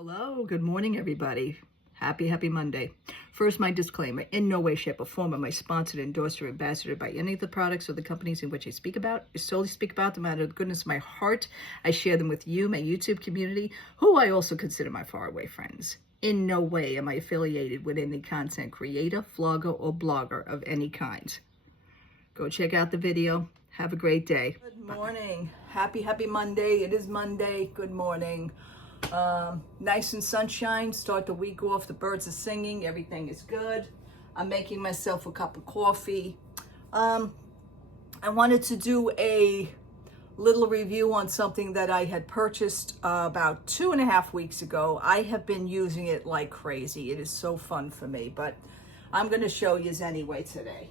Hello, good morning, everybody. Happy Monday. First, my disclaimer. In no way, shape, or form am I sponsored, endorsed, or ambassador by any of the products or the companies in which I speak about. I solely speak about them out of the goodness of my heart. I share them with you, my YouTube community, who I also consider my faraway friends. In no way am I affiliated with any content creator, vlogger, or blogger of any kind. Go check out the video. Have a great day. Good morning. Happy Monday. It is Monday. Good morning. Nice and sunshine. Start the week off. The birds are singing. Everything is good. I'm making myself a cup of coffee. I wanted to do a little review on something that I had purchased about 2.5 weeks ago. I have been using it like crazy. It is so fun for me, but I'm going to show you anyway today.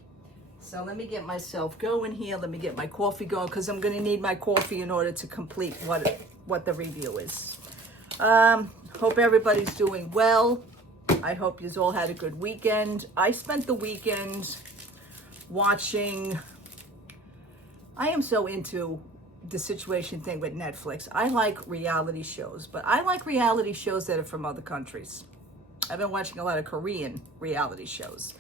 So let me get myself going here. Let me get my coffee going because I'm going to need my coffee in order to complete what the review is. Hope everybody's doing well. I hope you all had a good weekend. I spent the weekend watching. I am so into the situation thing with Netflix. I like reality shows, but I like reality shows that are from other countries. I've been watching a lot of Korean reality shows.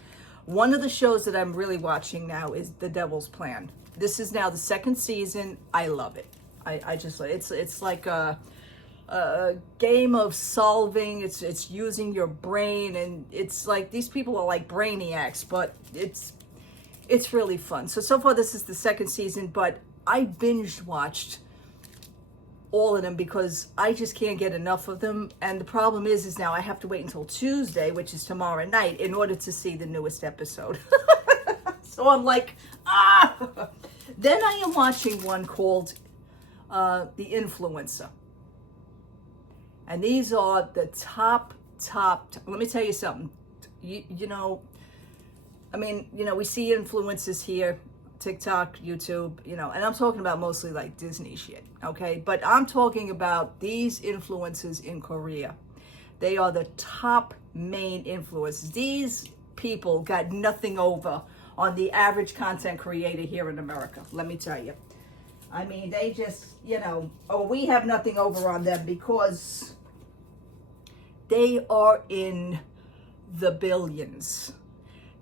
One of the shows that I'm really watching now is The Devil's Plan. This is now the 2nd season. I love it. I just, it's like a game of solving. It's using your brain, and it's like these people are like brainiacs, but it's really fun. So far this is the 2nd season, but I binge watched all of them because I just can't get enough of them. And the problem is now I have to wait until Tuesday, which is tomorrow night, in order to see the newest episode. So I'm like, Then I am watching one called The Influencer. And these are the top. Let me tell you something. We see influencers here, TikTok, YouTube, and I'm talking about mostly like Disney shit, okay? But I'm talking about these influencers in Korea. They are the top main influencers. These people got nothing over on the average content creator here in America, let me tell you. I mean, they just, we have nothing over on them because they are in the billions.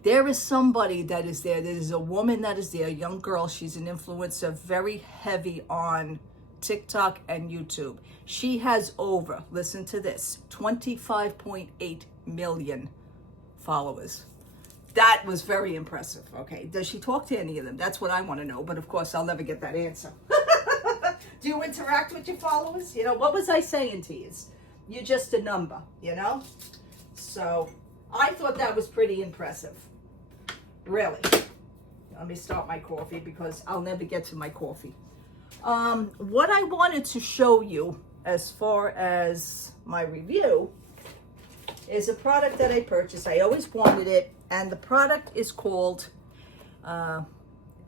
There is somebody that is there. There is a woman that is there, a young girl. She's an influencer, very heavy on TikTok and YouTube. She has over, listen to this, 25.8 million followers. That was very impressive, okay? Does she talk to any of them? That's what I want to know, but of course I'll never get that answer. Do you interact with your followers? What was I saying to you? You're just a number, So I thought that was pretty impressive. Really. Let me start my coffee because I'll never get to my coffee. What I wanted to show you as far as my review is a product that I purchased. I always wanted it, and the product is called,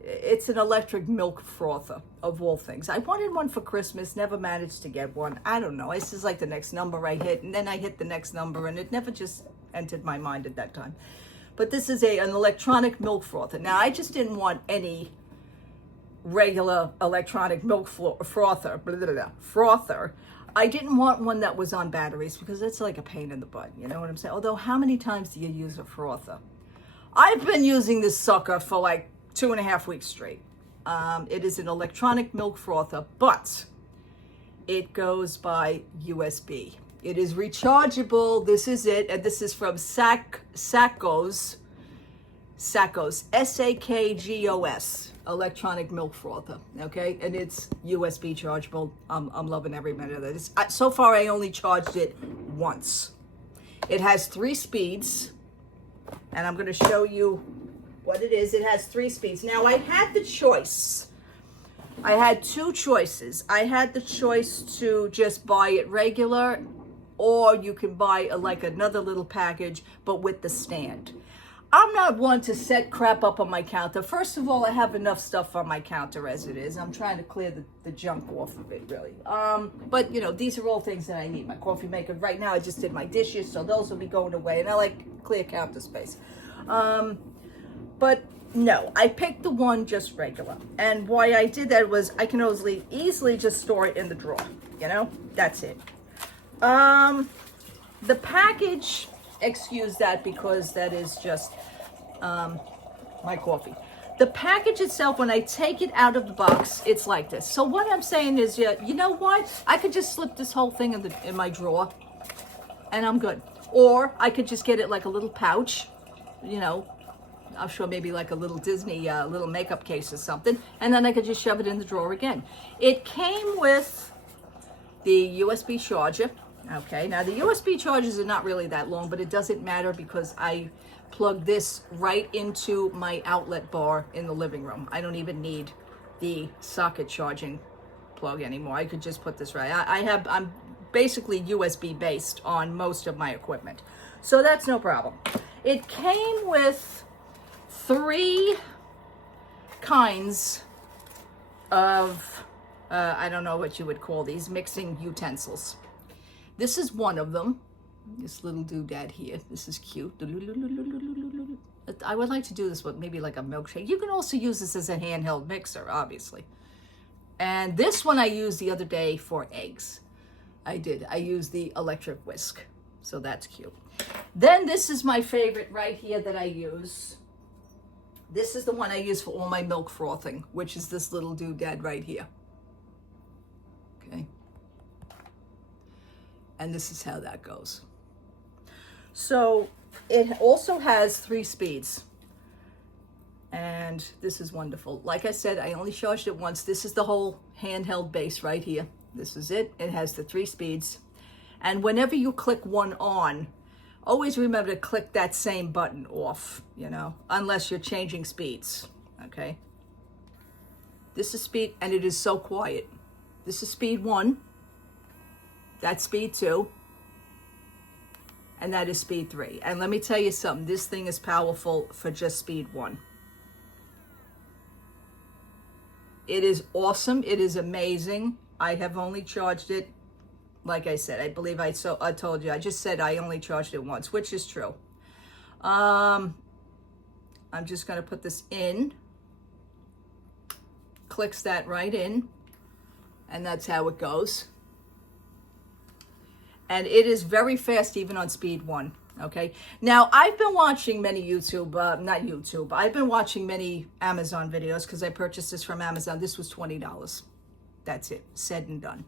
it's an electric milk frother, of all things. I wanted one for Christmas, never managed to get one. I don't know. It's just like the next number I hit, and then I hit the next number, and it never just entered my mind at that time. But this is an electronic milk frother. Now, I just didn't want any regular electronic milk frother. I didn't want one that was on batteries because it's like a pain in the butt. You know what I'm saying? Although, how many times do you use a frother? I've been using this sucker for like 2.5 weeks straight. It is an electronic milk frother, but it goes by USB. It is rechargeable. This is it. And this is from Sakkos, S-A-K-G-O-S, electronic milk frother, okay? And it's USB chargeable. I'm loving every minute of this. So far, I only charged it once. It has 3 speeds, and I'm going to show you what it is. It has 3 speeds. Now, I had the choice. I had 2 choices. I had the choice to just buy it regular, or you can buy like another little package, but with the stand. I'm not one to set crap up on my counter. First of all, I have enough stuff on my counter as it is. I'm trying to clear the junk off of it, really. But, these are all things that I need. My coffee maker. Right now, I just did my dishes, so those will be going away. And I like clear counter space. But no, I picked the one just regular. And why I did that was I can easily just store it in the drawer. That's it. the package, excuse that because that is just my coffee. The package itself, when I take it out of the box, it's like this. So what I'm saying is, yeah, you know what? I could just slip this whole thing in my drawer and I'm good. Or I could just get it like a little pouch, you know, I'm sure maybe like a little Disney little makeup case or something, and then I could just shove it in the drawer again. It came with the USB charger. Okay, now the USB chargers are not really that long, but it doesn't matter because I plug this right into my outlet bar in the living room. I don't even need the socket charging plug anymore. I could just put this right. I'm basically USB based on most of my equipment, so that's no problem. It came with 3 kinds of I don't know what you would call these, mixing utensils. This is one of them. This little doodad here. This is cute. I would like to do this with maybe like a milkshake. You can also use this as a handheld mixer, obviously. And this one I used the other day for eggs. I used the electric whisk. So that's cute. Then this is my favorite right here that I use. This is the one I use for all my milk frothing, which is this little doodad right here. Okay. And this is how that goes. So it also has 3 speeds. And this is wonderful. Like I said, I only charged it once. This is the whole handheld base right here. This is it. It has the 3 speeds. And whenever you click one on, always remember to click that same button off, you know, unless you're changing speeds, okay? This is speed, and it is so quiet. This is speed 1. That's speed 2. And that is speed 3. And let me tell you something, this thing is powerful for just speed 1. It is awesome. It is amazing. I have only charged it, like I said, I believe I told you, I just said I only charged it once, which is true. I'm just going to put this in. Clicks that right in. And that's how it goes. And it is very fast even on speed 1, okay? Now, I've been watching many I've been watching many Amazon videos because I purchased this from Amazon. This was $20. That's it, said and done.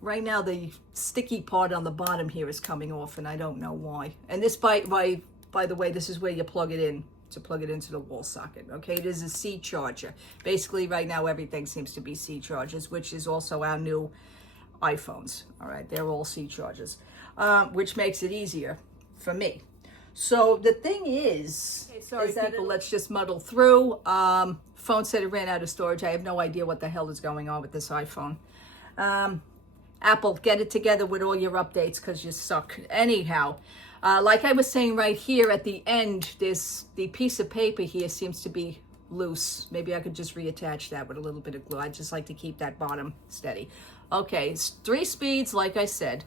Right now, the sticky part on the bottom here is coming off, and I don't know why. And this, by the way, this is where you plug it in, to plug it into the wall socket, okay? It is a C charger. Basically, right now, everything seems to be C chargers, which is also our new iPhones, all right? They're all C chargers, which makes it easier for me. So the thing is, sorry people, let's just muddle through. Phone said it ran out of storage. I have no idea what the hell is going on with this iPhone. Apple, get it together with all your updates because you suck. Anyhow, like I was saying right here at the end, the piece of paper here seems to be loose. Maybe I could just reattach that with a little bit of glue. I just like to keep that bottom steady. Okay, it's 3 speeds, like I said.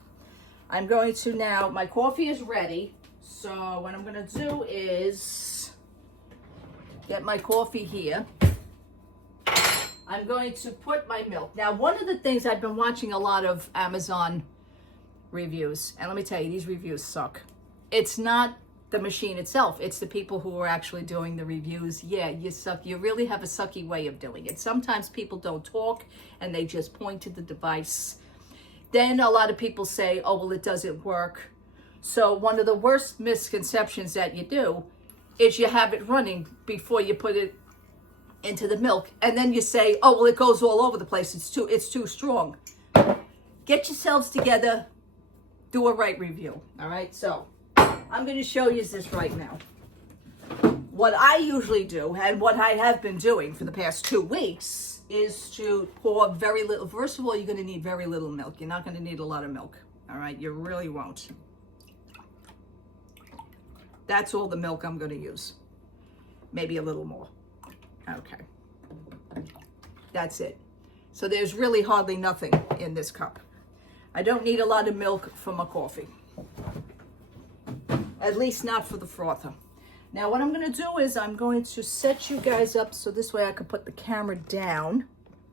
I'm going to now, my coffee is ready. So what I'm going to do is get my coffee here. I'm going to put my milk. Now, one of the things, I've been watching a lot of Amazon reviews, and let me tell you, these reviews suck. It's not the machine itself, it's the people who are actually doing the reviews. Yeah, you suck. You really have a sucky way of doing it. Sometimes people don't talk and they just point to the device. Then a lot of people say, oh, well, it doesn't work. So one of the worst misconceptions that you do is you have it running before you put it into the milk, and then you say, oh, well, it goes all over the place. It's too strong. Get yourselves together, do a right review. All right, so I'm going to show you this right now. What I usually do, and what I have been doing for the past 2 weeks, is to pour very little. First of all, you're going to need very little milk. You're not going to need a lot of milk. All right, you really won't. That's all the milk I'm going to use. Maybe a little more. Okay. That's it. So there's really hardly nothing in this cup. I don't need a lot of milk for my coffee. At least not for the frother. Now what I'm going to do is I'm going to set you guys up so this way I can put the camera down.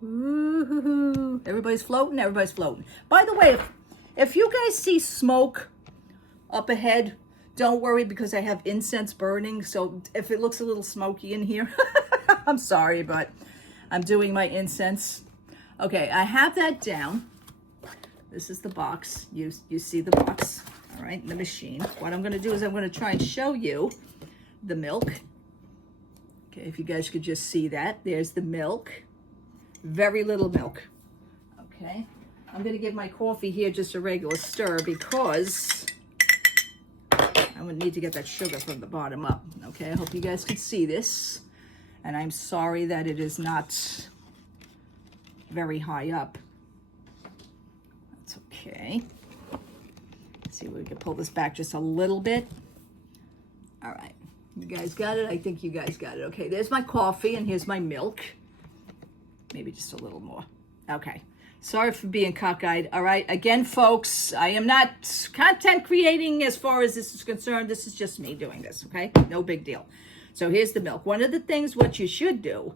Ooh, everybody's floating, everybody's floating. By the way, If you guys see smoke up ahead, don't worry because I have incense burning. So if it looks a little smoky in here, I'm sorry, but I'm doing my incense. Okay, I have that down. This is the box. You see the box, all right, the machine. What I'm gonna do is I'm gonna try and show you the milk. Okay, if you guys could just see that. There's the milk. Very little milk. Okay, I'm gonna give my coffee here just a regular stir because I'm gonna need to get that sugar from the bottom up. Okay, I hope you guys can see this. And I'm sorry that it is not very high up. That's okay. Let's see if we can pull this back just a little bit. All right, you guys got it? I think you guys got it. Okay, there's my coffee and here's my milk. Maybe just a little more. Okay, sorry for being cockeyed. All right, again, folks, I am not content creating as far as this is concerned. This is just me doing this, okay? No big deal. So here's the milk. One of the things what you should do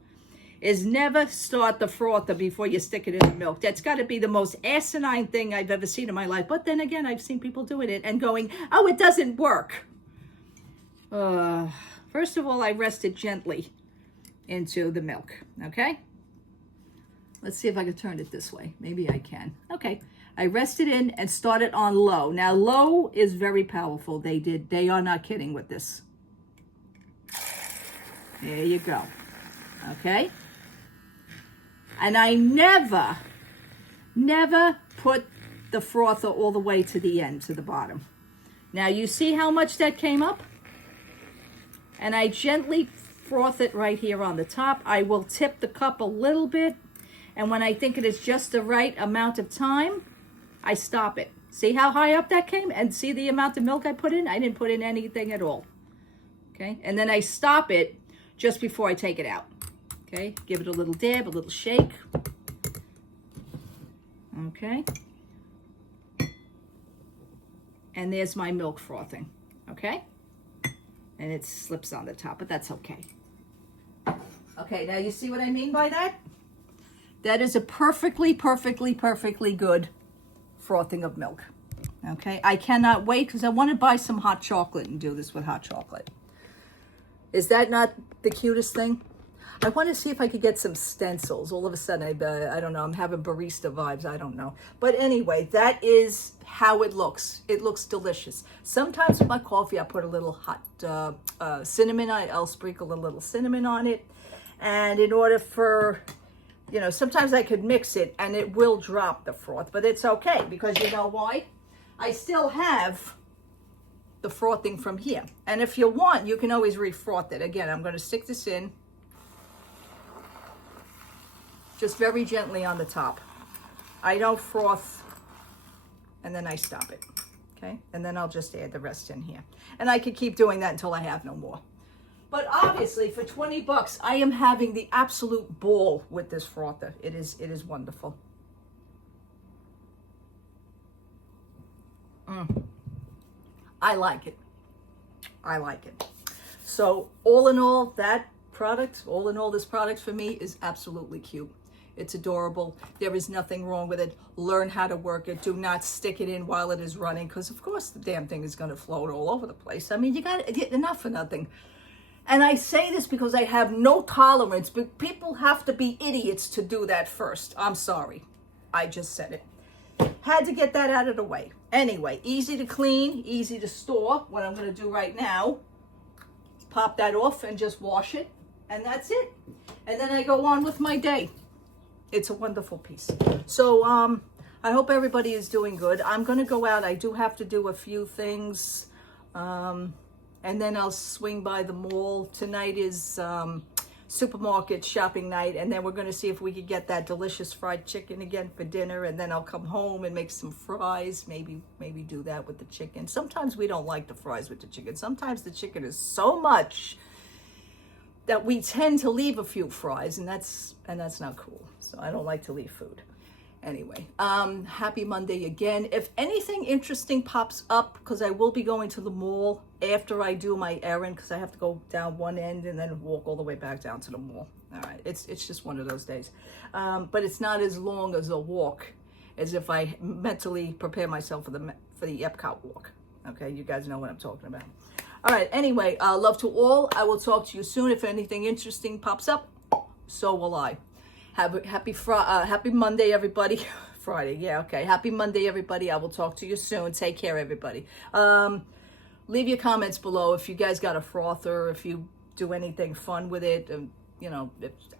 is never start the frother before you stick it in the milk. That's got to be the most asinine thing I've ever seen in my life. But then again, I've seen people doing it and going, oh, it doesn't work. First of all, I rest it gently into the milk, okay? Let's see if I can turn it this way. Maybe I can. Okay, I rest it in and start it on low. Now, low is very powerful. They are not kidding with this. There you go. Okay? And I never put the frother all the way to the end, to the bottom. Now, you see how much that came up? And I gently froth it right here on the top. I will tip the cup a little bit. And when I think it is just the right amount of time, I stop it. See how high up that came? And see the amount of milk I put in? I didn't put in anything at all. Okay? And then I stop it just before I take it out. Okay? Give it a little dab, a little shake. Okay? And there's my milk frothing. Okay? And it slips on the top, but that's okay. Okay, now you see what I mean by that? That is a perfectly good frothing of milk. Okay, I cannot wait because I want to buy some hot chocolate and do this with hot chocolate. Is that not the cutest thing? I want to see if I could get some stencils. All of a sudden, I don't know, I'm having barista vibes, I don't know. But anyway, that is how it looks. It looks delicious. Sometimes with my coffee, I put a little hot cinnamon on it. I'll sprinkle a little cinnamon on it. And in order for, you know, sometimes I could mix it and it will drop the froth, but it's okay because you know why? I still have the frothing from here. And if you want, you can always refroth it. Again, I'm going to stick this in just very gently on the top. I don't froth and then I stop it. Okay. And then I'll just add the rest in here. And I could keep doing that until I have no more. But obviously for 20 bucks, I am having the absolute ball with this frother. It is wonderful. I like it. I like it. So all in all, this product for me is absolutely cute. It's adorable. There is nothing wrong with it. Learn how to work it. Do not stick it in while it is running because of course the damn thing is going to float all over the place. I mean, you got to get enough for nothing. And I say this because I have no tolerance, but people have to be idiots to do that first. I'm sorry. I just said it. Had to get that out of the way. Anyway, easy to clean, easy to store. What I'm going to do right now is pop that off and just wash it. And that's it. And then I go on with my day. It's a wonderful piece. So I hope everybody is doing good. I'm going to go out. I do have to do a few things. And then I'll swing by the mall. Tonight is supermarket shopping night. And then we're going to see if we could get that delicious fried chicken again for dinner. And then I'll come home and make some fries. Maybe do that with the chicken. Sometimes we don't like the fries with the chicken. Sometimes the chicken is so much that we tend to leave a few fries. And that's not cool. So I don't like to leave food. Anyway, happy Monday again. If anything interesting pops up, because I will be going to the mall after I do my errand, because I have to go down one end and then walk all the way back down to the mall. All right, it's just one of those days. But it's not as long as a walk as if I mentally prepare myself for the Epcot walk. Okay, you guys know what I'm talking about. All right, anyway, love to all. I will talk to you soon. If anything interesting pops up, so will I. Have a happy Monday, everybody. Friday, yeah, okay. Happy Monday, everybody. I will talk to you soon. Take care, everybody. Leave your comments below if you guys got a frother, if you do anything fun with it. You know,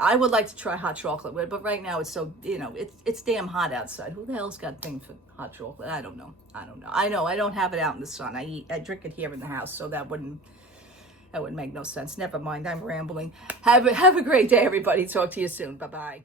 I would like to try hot chocolate with it, but right now it's so, you know, it's damn hot outside. Who the hell's got a thing for hot chocolate? I don't know. I know I don't have it out in the sun. I drink it here in the house, so that wouldn't make no sense. Never mind. I'm rambling. Have a great day, everybody. Talk to you soon. Bye-bye.